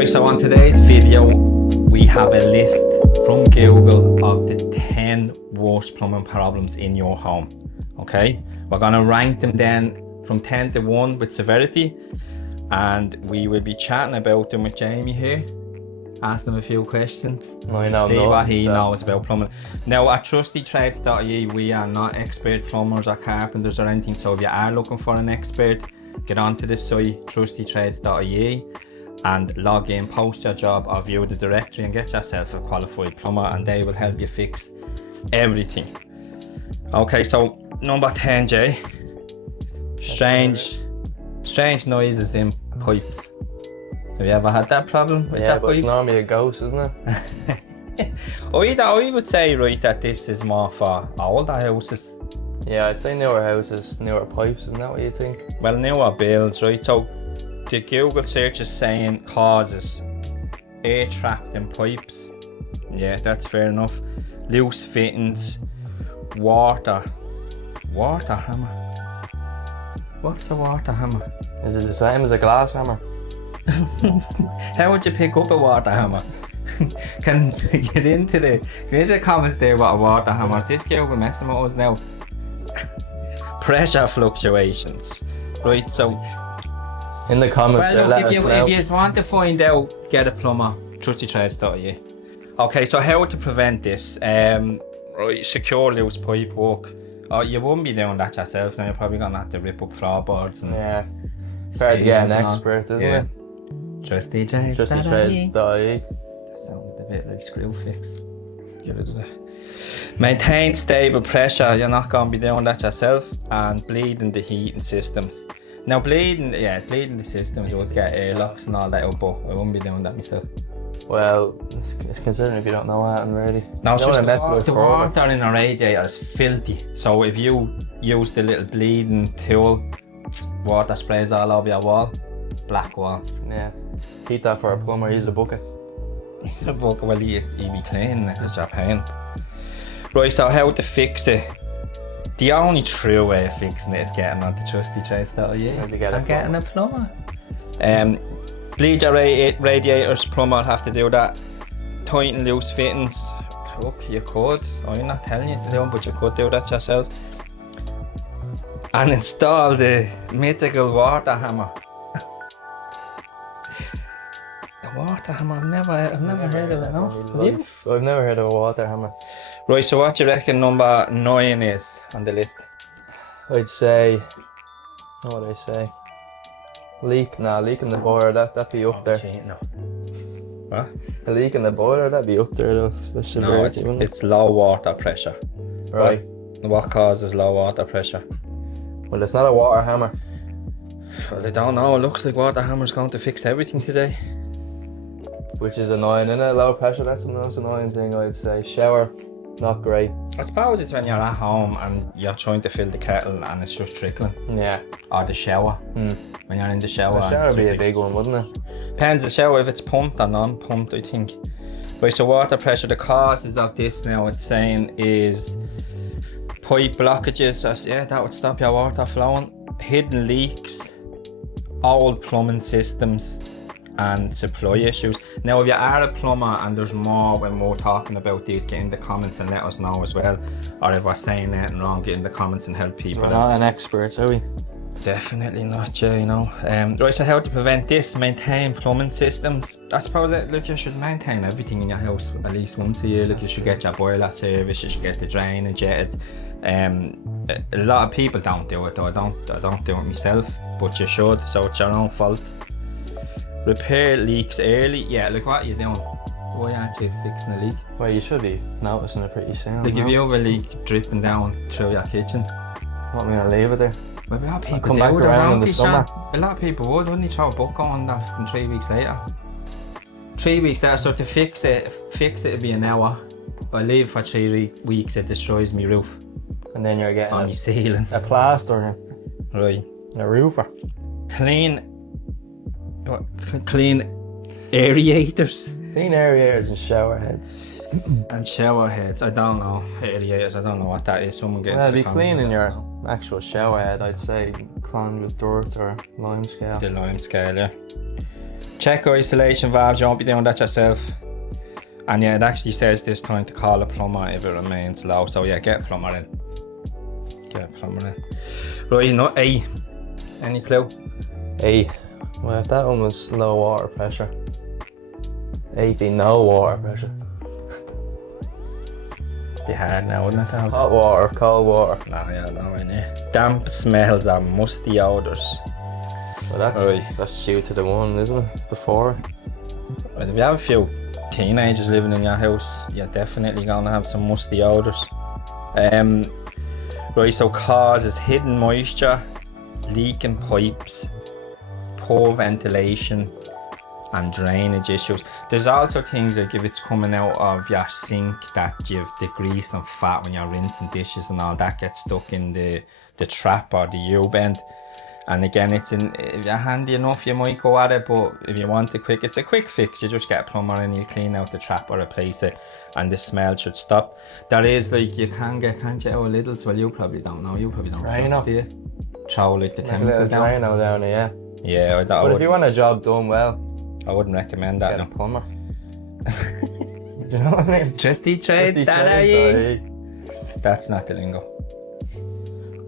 Right, so on today's video, we have a list from Google of the 10 worst plumbing problems in your home. Okay, we're gonna rank them then from 10 to 1 with severity, and we will be chatting about them with Jamie here. Ask them a few questions. See what he knows about plumbing. Now at TrustyTrades.ie, we are not expert plumbers or carpenters or anything, so if you are looking for an expert, get onto the site TrustyTrades.ie and log in, post your job or view the directory and get yourself a qualified plumber, and they will help you fix everything. Okay, so number 10, Jay. Strange noises in pipes. Have you ever had that problem with that but pipe? it's normally a ghost, isn't it? I would say, right, that this is more for older houses. Yeah, I'd say newer houses, newer pipes, isn't that what you think? Well, newer builds, right? So the Google search is saying causes air trapped in pipes. Yeah, that's fair enough. Loose fittings, water hammer. What's a water hammer? Is it the same as a glass hammer? How would you pick up a water hammer? Can you get into the comments there what a water hammer is? This Google messing with us now. Pressure fluctuations. Right, so in the comments, well, look, let us know. if you want to find out, get a plumber. TrustyTrades.ie. Okay, so how to prevent this? Right, secure loose pipe work. Oh, you wouldn't be doing that yourself now. You're probably gonna have to rip up floorboards and yeah. Better to get an expert, isn't it? TrustyTrades.ie. TrustyTrades.ie. That sounded a bit like Screwfix. Get rid of that. Maintain stable pressure. You're not gonna be doing that yourself. And bleeding the heating systems. Now bleeding the systems would get airlocks and all that out, but I wouldn't be doing that myself. Well, it's considering if you don't know that, really. No, it's just the water in a radiator is filthy. So if you use the little bleeding tool, water sprays all over your wall, black walls. Yeah. Keep that for a plumber, use a bucket. The bucket, well, you be cleaning it because you're paying. Right, so how to fix it? The only true way of fixing it is getting onto TrustyTrades.ie and getting a plumber. Bleed your radiators, plumber will have to do that. Tighten loose fittings. Look, you could. I'm not telling you to do it, but you could do that yourself. And install the mythical water hammer. The water hammer, I've never heard of it, no? I've never heard of a water hammer. Right, so what do you reckon number 9 is on the list? I'd say, what would I say? Leak in the boiler, that'd be up there. No. What? A leak in the boiler, that'd be up there though. No, it's low water pressure. Right. What causes low water pressure? Well, it's not a water hammer. Well, I don't know. It looks like water hammer's going to fix everything today. Which is annoying, isn't it? Low pressure, that's the most annoying thing, I'd say. Shower, not great. I suppose it's when you're at home and you're trying to fill the kettle and it's just trickling. Yeah. Or the shower. When you're in the shower. The shower would be a big one, wouldn't it? Depends the shower if it's pumped or non-pumped, I think. Right, so water pressure, the causes of this now it's saying is pipe blockages. Yeah, that would stop your water flowing. Hidden leaks, old plumbing systems, and supply issues. Now if you are a plumber and there's more when we're talking about these, get in the comments and let us know as well. Or if we're saying anything wrong, get in the comments and help people out. We're not an expert, are we? Definitely not, yeah, you know. Right, so how to prevent this? Maintain plumbing systems. I suppose look, you should maintain everything in your house at least once a year. Like, you should get your boiler service, you should get the drainage jetted. A lot of people don't do it though. I don't do it myself, but you should, so it's your own fault. Repair leaks early. Yeah, look what you're doing. Why aren't you fixing a leak? Well, you should be noticing it pretty soon. Like, if you have a leak dripping down through your kitchen, what am I gonna leave it there? Well, a lot of people come back around in the summer. A lot of people would, wouldn't they, throw a bucket on that from 3 weeks later? 3 weeks later, so to fix it would be an hour. I leave it for 3 weeks, it destroys my roof. And then you're getting my ceiling. A plaster. Right. And a roofer. Clean aerators. Clean aerators and shower heads. And shower heads, I don't know. Aerators, I don't know what that is. Someone get. Well, be cleaning your actual shower head, I'd say. Clean with dirt or lime scale. The lime scale, yeah. Check isolation valves, you won't be doing that yourself. And yeah, it actually says this time to call a plumber if it remains low. So yeah, get a plumber in. Right, not A. Any clue? A. Well, if that one was low water pressure, A be no water pressure. Be hard now, wouldn't it? Hot water, cold water. No, yeah, no, in here. Damp smells and musty odours. Well, that's due to the one, isn't it? Before. Well, if you have a few teenagers living in your house, you're definitely gonna have some musty odours. Right, so causes hidden moisture, leaking pipes, poor ventilation, and drainage issues. There's also things like if it's coming out of your sink that you've the grease and fat when you're rinsing dishes and all that gets stuck in the trap or the U-bend. And again, if you're handy enough, you might go at it, but if you want it quick, it's a quick fix. You just get a plumber and he'll clean out the trap or replace it, and the smell should stop. There is like, you can get, can't you, littles? Well, you probably don't know. You probably don't know, do you? Throw like the chemical down. Drano down here, yeah. Yeah, but if you want a job done well, I wouldn't recommend that. Get a plumber. Do you know what I mean? TrustyTrades.ie. That's not the lingo.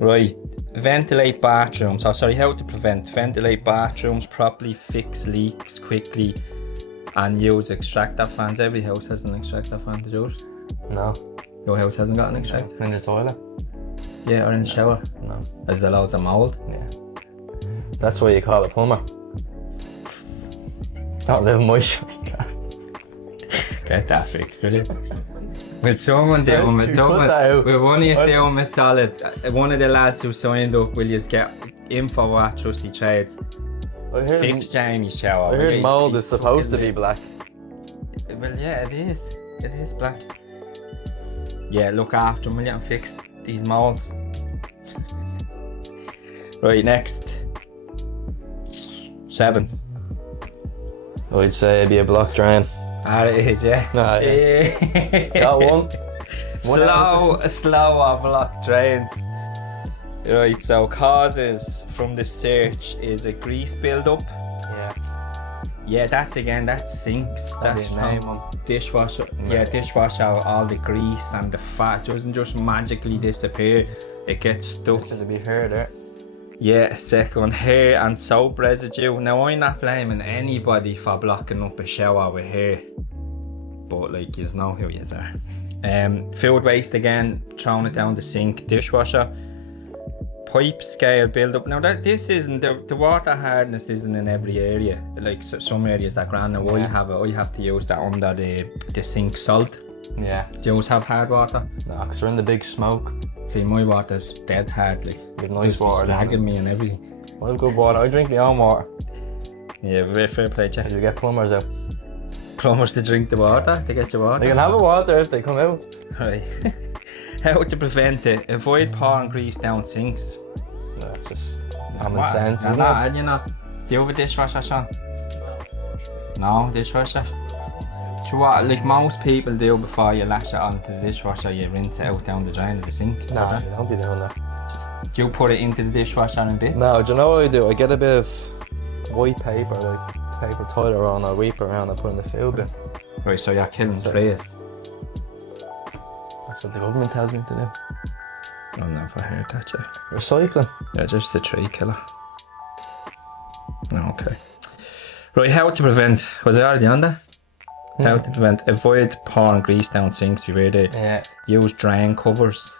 Right. Ventilate bathrooms. Oh, sorry, how to prevent. Ventilate bathrooms properly, fix leaks quickly, and use extractor fans. Every house has an extractor fan. Does yours? No. Your house hasn't got an extractor? In the toilet? Yeah, or in the shower? No. Is there loads of mould? Yeah. That's why you call a plumber. Don't live in my shop. Get that fixed, will you? Will someone do one? Will one of you do one solid? One of the lads who signed up, will you get info at Trusty Trades? Fix Jamie's shower. I heard mould is supposed to be black. Well, yeah, it is. It is black. Yeah, look after him, will you, and fix these mould. Right, next. 7. I'd say it'd be a block drain. Ah, it is, yeah. Nah, yeah. Got one. Slower block drains. Right, so causes from the search is a grease build-up. Yeah. Yeah, that's sinks. That's from dishwasher. Yeah, dishwasher, all the grease and the fat doesn't just magically disappear. It gets stuck. To be hair there. Yeah, second, hair and soap residue. Now, I'm not blaming anybody for blocking up a shower with hair, but like, you know who you are. Food waste again, throwing it down the sink, dishwasher. Pipe scale build up. Now this isn't, the water hardness isn't in every area. Like some areas are grand. Now I have to use that under the sink salt. Yeah. Do you always have hard water? No, because we're in the big smoke. See, my water's dead hard. Like, with nice water. Slagging me and everything. I have good water. I drink my own water. Yeah, very fair play, Jack. You get plumbers out. Plumbers to drink the water, to get your water. They can have a water if they come out. Right. How to prevent it? Avoid pouring grease down sinks. No, it's just common sense, isn't it? And you know, do you have a dishwasher, Sean? No, dishwasher? So what, like most people do before you lash it onto the dishwasher, you rinse it out down the drain of the sink. No, you don't be doing that. Do you put it into the dishwasher in bits? No, do you know what I do? I get a bit of white paper, like paper toilet roll, and I weep around and put in the food bin. Right, so you're killing trees. That's what the government tells me to do. I've never heard that, Jack. Recycling. Yeah, just a tree killer. Okay. Right, how to prevent, was I already on that? How to prevent, avoid pouring grease down sinks. Beware to use drain covers.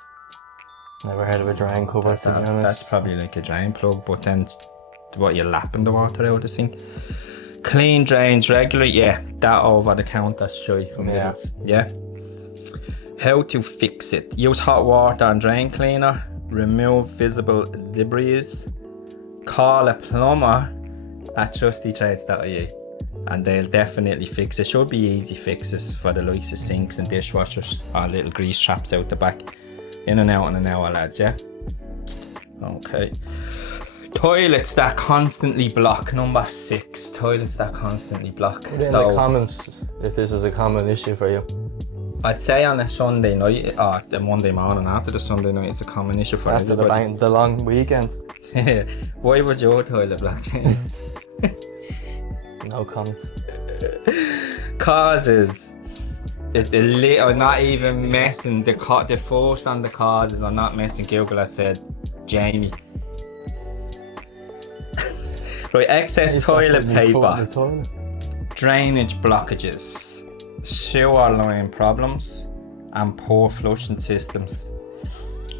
Never heard of a drain cover, to be honest. That's probably like a drain plug, but then what, you're lapping the water out of the sink. Clean drains regularly, yeah, that over the counter shy from minutes. Yeah. How to fix it. Use hot water and drain cleaner. Remove visible debris. Call a plumber at TrustyTrades.ie and they'll definitely fix it. Should be easy fixes for the likes of sinks and dishwashers or little grease traps out the back. In and out in an hour, lads, yeah? Okay. Toilets that constantly block, number 6. Toilets that constantly block. Put in the comments if this is a common issue for you. I'd say on a Sunday night or the Monday morning after the Sunday night, it's a common issue for everybody. After the long weekend. Why would your toilet block? No comment. Causes. I'm not even messing. The first on the causes, I'm not messing. Google has said Jamie. Right, excess toilet paper, drainage blockages, sewer line problems, and poor flushing systems.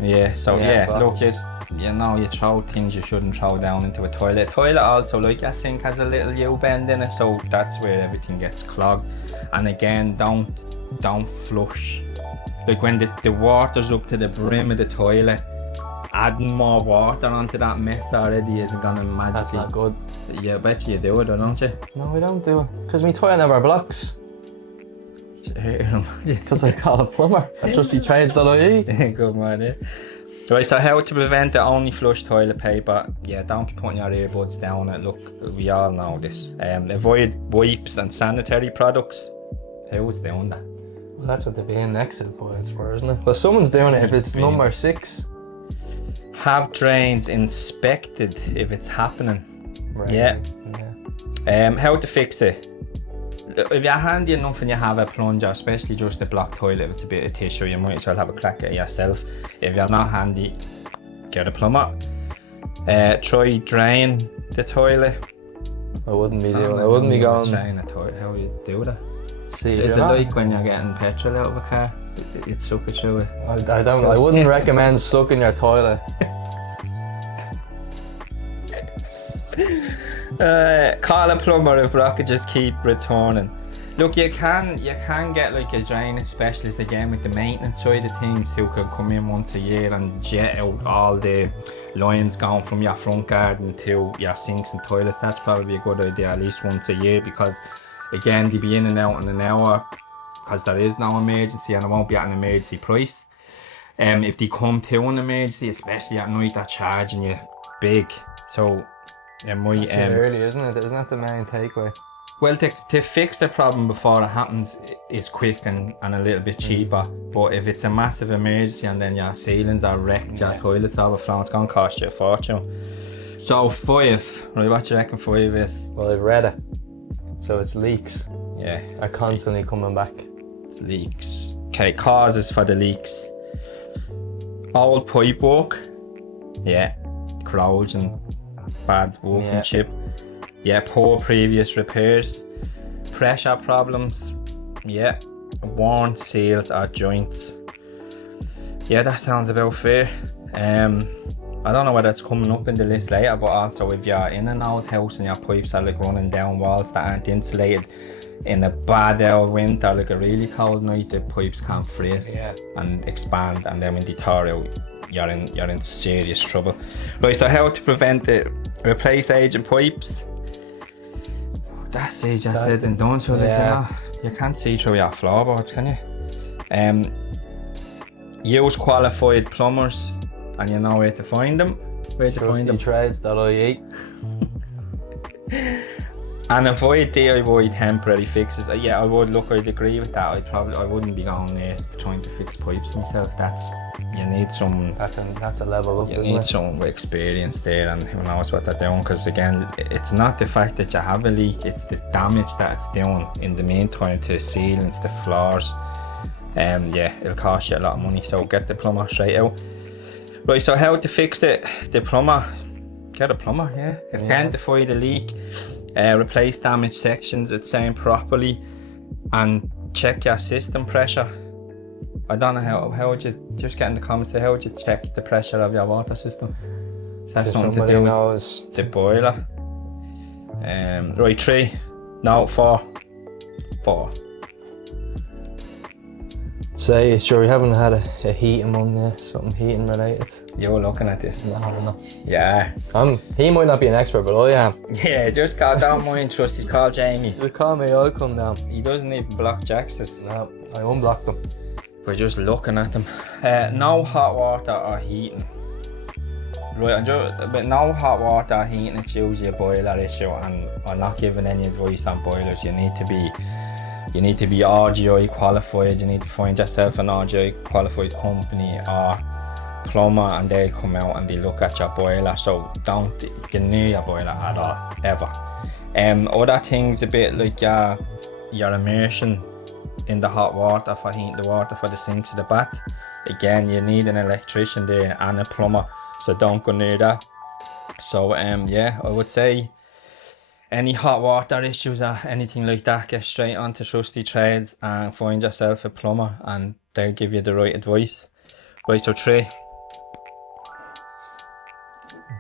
Yeah, so look, you throw things you shouldn't throw down into a toilet. Toilet also, like your sink, has a little U-bend in it, so that's where everything gets clogged. And again, don't flush. Like when the water's up to the brim of the toilet, adding more water onto that mess already isn't gonna magically... That's not good. Yeah, I bet you do it, don't you? No, I don't do it. Because my toilet never blocks. Because I call a plumber at TrustyTrades.ie. Good man, yeah. Right, so how to prevent the only flush toilet paper? Yeah, don't be putting your earbuds down it. Look, we all know this. Avoid wipes and sanitary products. Who's doing that? Well, that's what they're being next to the toilets for, isn't it? Well, someone's doing it if it's number 6. Have drains inspected if it's happening. Right. Yeah. How to fix it? If you're handy enough and you have a plunger, especially just a block toilet, if it's a bit of tissue, you might as well have a crack at it yourself. If you're not handy, get a plumber. Try drain the toilet. I wouldn't be doing it. I wouldn't be going... Drain a toilet, how you do that? See, is it like when you're getting petrol out of a car? You'd suck it through it. I wouldn't recommend sucking your toilet. Call a plumber if blockages keep returning. Look, you can get like a drainage specialist again with the maintenance side of things who can come in once a year and jet out all the lines going from your front garden to your sinks and toilets. That's probably a good idea at least once a year, because again, they be in and out in an hour because there is no emergency and it won't be at an emergency price. If they come to an emergency, especially at night, they're charging you big. So it's early, isn't it? Isn't that the main takeaway? Well, to fix the problem before it happens is quick and a little bit cheaper. But if it's a massive emergency and then your ceilings are wrecked, your toilets overflow, it's going to cost you a fortune. So 5, right, what do you reckon 5 is? Well, I've read it. So it's leaks. Yeah. Are constantly coming back. It's leaks. Okay, causes for the leaks. Old pipe work. Yeah. Corrosion. Bad workmanship. Yeah, poor previous repairs. Pressure problems. Yeah. Worn seals or joints. Yeah, that sounds about fair. I don't know whether it's coming up in the list later, but also if you're in an old house and your pipes are like running down walls that aren't insulated, in a bad old winter, like a really cold night, the pipes can't freeze and expand, and then when they thaw out, you're in serious trouble. Right, so how to prevent it? Replace aging pipes. That's easier said than done, so you can't see through your floorboards, can you? Use qualified plumbers, and you know where to find them. TrustyTrades.ie. And avoid DIY temporary fixes. Yeah, I'd agree with that. I wouldn't be going there trying to fix pipes myself. You need some... That's a level up, isn't it? You need some experience there and who knows what they're doing, because again, it's not the fact that you have a leak, it's the damage that it's doing in the meantime to ceilings, the floors. Yeah, it'll cost you a lot of money, so get the plumber straight out. Right, so how to fix it? The plumber. Get a plumber, yeah. Identify the leak. Replace damaged sections, it's saying properly, and check your system pressure. I don't know how would you, just get in the comments, how would you check the pressure of your water system? Is that something to do with the boiler? Right, 3. No, 4. Say, sure, we haven't had a heating one, something heating related. You're looking at this. No. Yeah. He might not be an expert, but I am. Yeah, just don't mind Trusty, call Jamie. Just call me, I'll come down. He doesn't even block jackses. No, I unblocked them. We're just looking at them. No hot water or heating. Right, but no hot water or heating, it's usually a boiler issue, and I'm not giving any advice on boilers. You need to be RGI qualified. You need to find yourself an RGI qualified company or plumber, and they'll come out and they look at your boiler. So don't get near your boiler at all, ever. Other things a bit like your immersion in the hot water for heating the water for the sinks of the bath. Again, you need an electrician there and a plumber, so don't go near that. So yeah, I would say any hot water issues or anything like that, get straight onto Trusty Trades and find yourself a plumber, and they'll give you the right advice. Right, so Trey.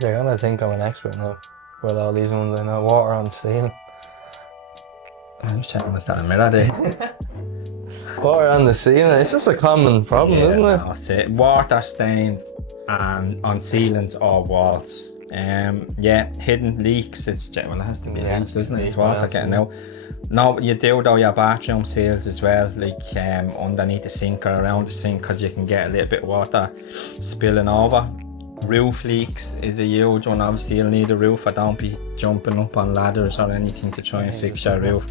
They're gonna think I'm an expert now with all these ones. I know water on the ceiling. I'm just checking what's that in the mirror there. Water on the ceiling, it's just a common problem, isn't it? That's it. Water stains and on ceilings or walls. Yeah, hidden leaks. It has to be leaks, doesn't it? It's water getting out. No, you do though your bathroom seals as well, like underneath the sink or around the sink, because you can get a little bit of water spilling over. Roof leaks is a huge one. Obviously you'll need a roof, or don't be jumping up on ladders or anything to try and fix your roof.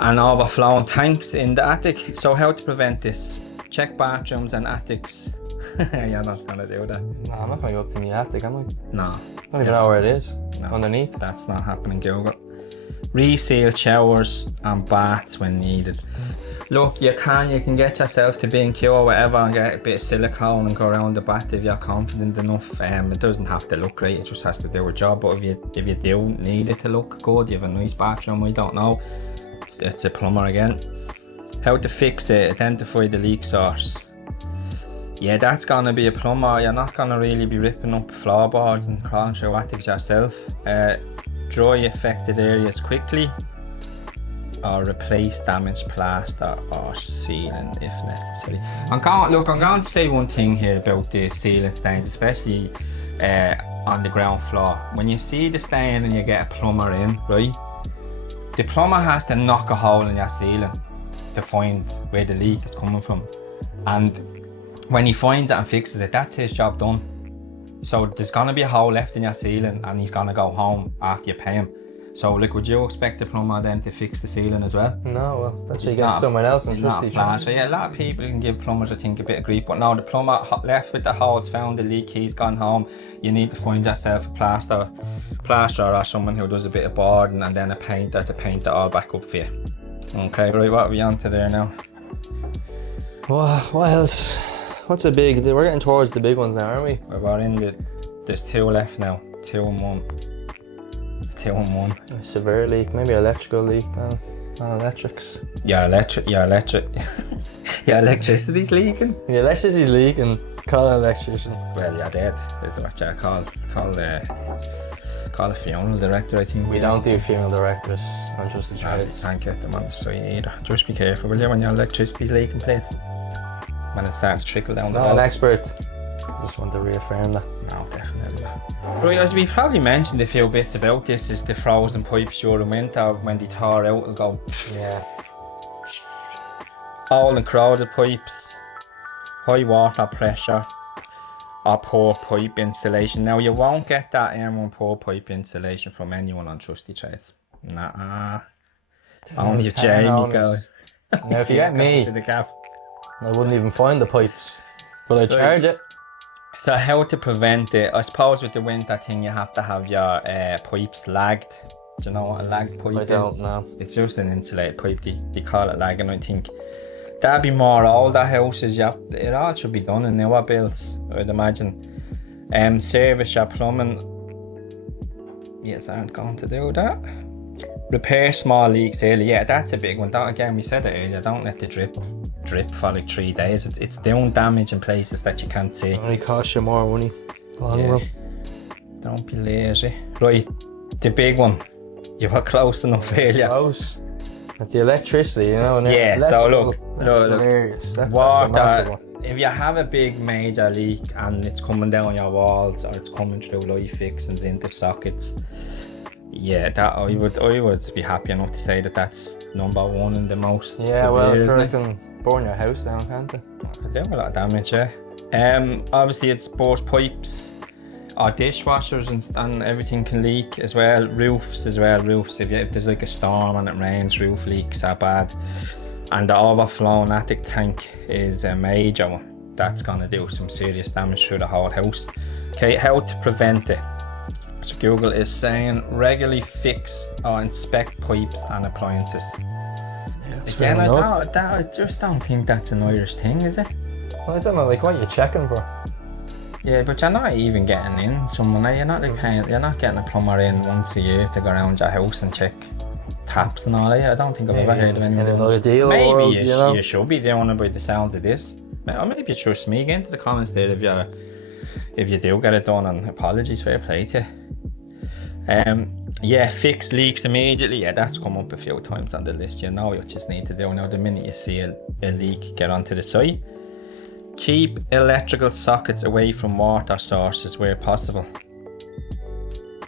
And overflowing tanks in the attic. So how to prevent this? Check bathrooms and attics. You're not gonna do that. No, I'm not gonna go up to the attic, am I? No. I don't even know where it is. No. Underneath? That's not happening, Google. Reseal showers and baths when needed. Look, you can get yourself to B&Q or whatever and get a bit of silicone and go around the bath if you're confident enough. It doesn't have to look great, it just has to do a job. But if you do need it to look good, you have a nice bathroom, I don't know, it's a plumber again. How to fix it, identify the leak source. Yeah, that's gonna be a plumber. You're not gonna really be ripping up floorboards and crawling through attics yourself. Dry affected areas quickly, or replace damaged plaster or ceiling if necessary. I'm going to say one thing here about the ceiling stains, especially on the ground floor. When you see the stain and you get a plumber in, right? The plumber has to knock a hole in your ceiling to find where the leak is coming from. And when he finds it and fixes it, that's his job done. So there's gonna be a hole left in your ceiling and he's gonna go home after you pay him. So like, would you expect the plumber then to fix the ceiling as well? No, well, that's what you get someone else and trust each other. So yeah, a lot of people can give plumbers, I think, a bit of grief, but no, the plumber left with the holes, found the leak, he's gone home. You need to find yourself a plasterer or someone who does a bit of boarding, and then a painter to paint it all back up for you. Okay, right, what are we on to there now? What else? What's a big, we're getting towards the big ones now, aren't we? We're in there's two left now, 2 and 1. 2 and 1. A severe leak, maybe electrical leak now, on electrics. Your electricity's leaking? The electricity's leaking, call an electrician. Well, you're dead, is what you call a funeral director, I think. We don't do funeral directors on Trusty Trades. Can't get them on the site either. Just be careful, will you, when your electricity's leaking, please? When it starts to trickle down the Not an expert. Just want to reaffirm that. No, definitely not. Right, as we've probably mentioned a few bits about this, is the frozen pipes during winter. When they thaw out, it'll go. Yeah. Old and corroded pipes, high water pressure, or poor pipe installation. Now, you won't get that M1 poor pipe installation from anyone on Trusty Trades. Nah. Only if Jamie goes. Now, if you get me, to the cap, I wouldn't even find the pipes, but I'd charge it. So how to prevent it? I suppose with the winter thing, you have to have your pipes lagged. Do you know what a lagged pipe is? I don't know. It's just an insulated pipe. They call it lag, and I think that'd be more older houses. Yeah, it all should be done in newer builds, I'd imagine. Service your plumbing. Yes, I aren't going to do that. Repair small leaks early. Yeah, that's a big one. Again, we said it earlier, don't let the drip for like 3 days. It's doing damage in places that you can't see. It only costs you more money. Long run. Don't be lazy. Right, the big one. You were close enough earlier. Close. At the electricity, you know. Yeah, so look. That's Water. If you have a big major leak and it's coming down your walls, or it's coming through light fixings into sockets, yeah, that I would be happy enough to say that that's number one and the most. Yeah, well, sure, it can burn your house down, can't it? It can do a lot of damage, yeah. Obviously it's both pipes or dishwashers and everything can leak as well. Roofs as well. If there's like a storm and it rains, roof leaks are bad. And the overflowing attic tank is a major one. That's gonna do some serious damage through the whole house. Okay, how to prevent it? So Google is saying regularly fix or inspect pipes and appliances. That's Again, fair enough. I just don't think that's an Irish thing, is it? Well, I don't know, like what are you checking for? Yeah, but you're not even getting in someone. You're not like paying, you're not getting a plumber in once a year to go around your house and check taps and all that. I don't think I've ever heard of anyone. In another deal Maybe world, you, you know? you should be doing it by the sounds of this. Or maybe you trust me. Get into the comments there if you do get it done, and apologies, fair play to you. Yeah, fix leaks immediately. Yeah, that's come up a few times on the list. You know what you just need to do now. The minute you see a leak, get onto the site. Keep electrical sockets away from water sources where possible.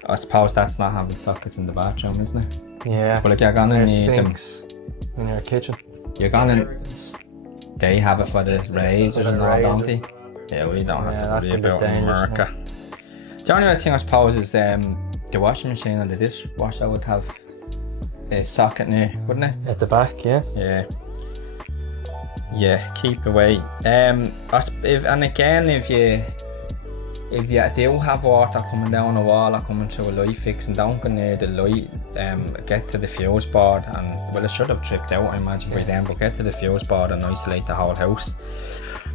I suppose that's not having sockets in the bathroom, isn't it? Yeah. But like you're gonna need sinks in your kitchen. You're gonna. They have it for the razors and all, don't they? Yeah, we don't have to worry about America. The only other thing I suppose is the washing machine and the dishwasher would have a socket near, wouldn't it? At the back, yeah. Yeah. Yeah, keep away. If you do have water coming down a wall or coming through a light fixing, don't go near the light. Get to the fuse board and, well, it should have tripped out, I imagine, by then, but get to the fuse board and isolate the whole house.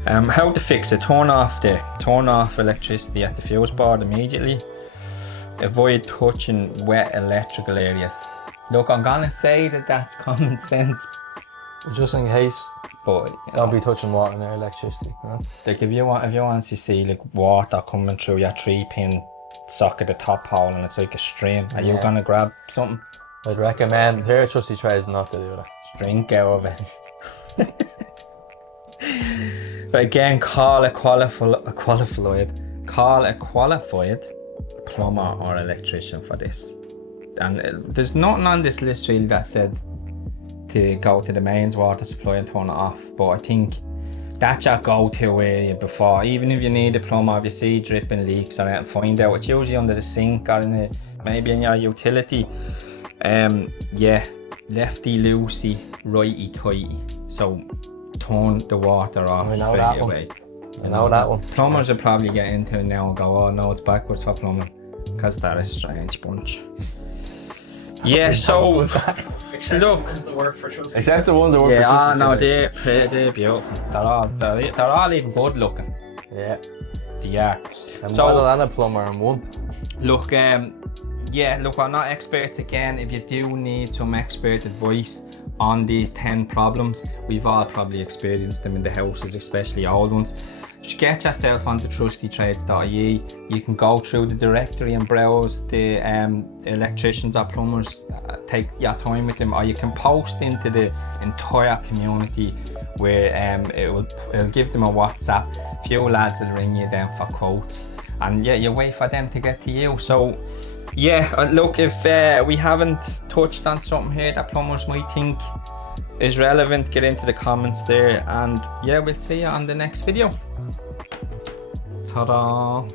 How to fix it: turn off electricity at the fuse board immediately. Avoid touching wet electrical areas. Look, I'm gonna say that that's common sense, Just in case. but Don't be touching water near electricity. You know? like if you want to see like water coming through your 3-pin socket, the top hole, and it's like a stream, are you gonna grab something? I'd recommend here at Trusty Trades not to do that. Drink out of it. But again, call a qualified plumber or electrician for this. And there's nothing on this list really that said to go to the mains water supply and turn it off, but I think that's your go-to area before. Even if you need a plumber, if you see dripping leaks or anything, find out. It's usually under the sink or maybe in your utility. Yeah, lefty loosey, righty tighty. So turn the water off straight away. I know that one. Plumbers will probably get into it now and go, oh no, it's backwards for plumbing, because they're a strange bunch. Yeah, so look, Except the ones that work for Trusty. Except the ones that work for Trusty no, Trades. they're beautiful. They're all even good looking. Yeah. They are. A model and a plumber in one. Look, yeah, look, we're not experts again. If you do need some expert advice on these 10 problems, we've all probably experienced them in the houses, especially old ones. Just get yourself onto TrustyTrades.ie. You can go through the directory and browse the electricians or plumbers. Take your time with them, or you can post into the entire community where it'll give them a WhatsApp. A few lads will ring you then for quotes, and yeah, you wait for them to get to you. So yeah, look, if we haven't touched on something here that plumbers might think is relevant, get into the comments there, and yeah, we'll see you on the next video. Ta-da!